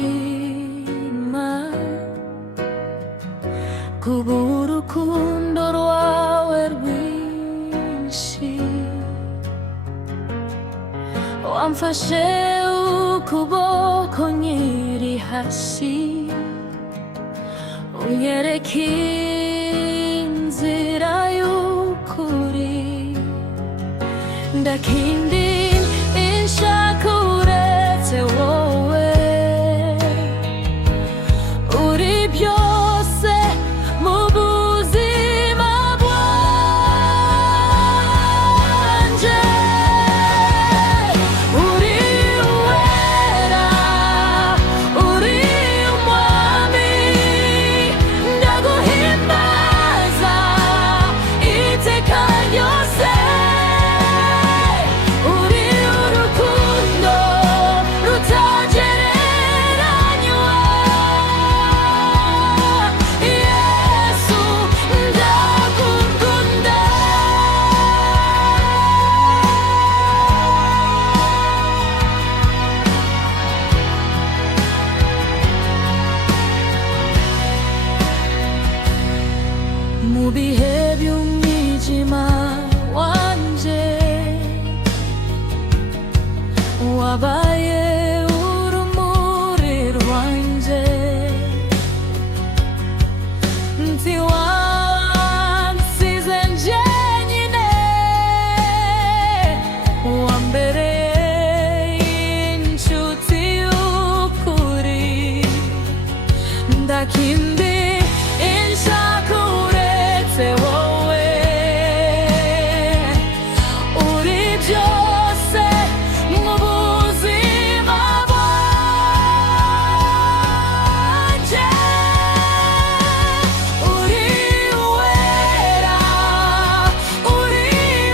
umutima kuburukundo rwawe rwinshi wamfashe ukuboko nkiri hasi unyereka inzira y'ukuri ndakindi inshaka uretse wowe uri byose mu buzima bwanje uri uwera uri umwami ndaguhimbaza iteka ryose mu bihe by'umwijima wanje wabaye urumuri rwanje ntiwansize njyenyine wambereye inshuti y'ukuri ndakindi inshaka uretse wowe uri byose mu buzima bwanje uri uwera uri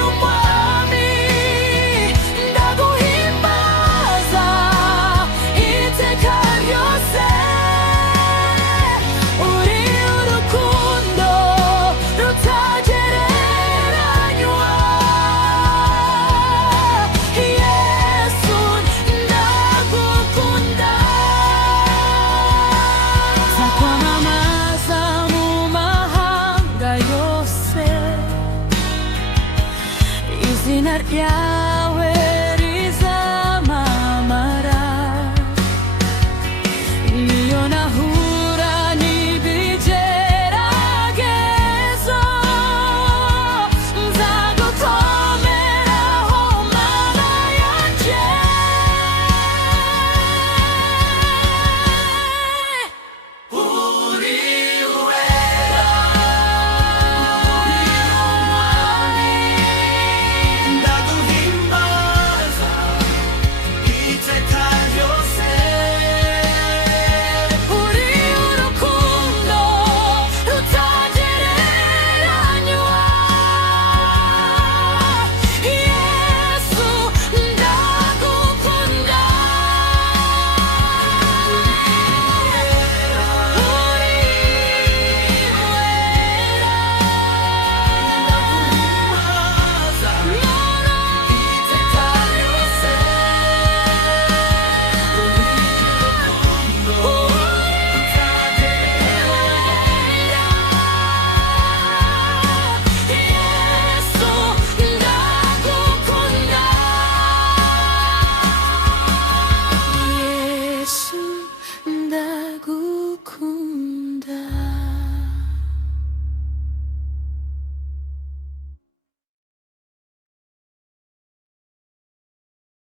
umwami ndaguhimbaza iteka ryose uri urukundo rutagereranywa Yesu ndagukunda nzakwamamaza mu mahanga yose izina ryawe rizamamara niyo nahura n'ibigeragezo nzagukomeraho mana yanje uri uwera uri umwami ndaguhimbaza iteka ryose uri urukundo rutagereranywa Yesu ndagukunda Yesu ndagukunda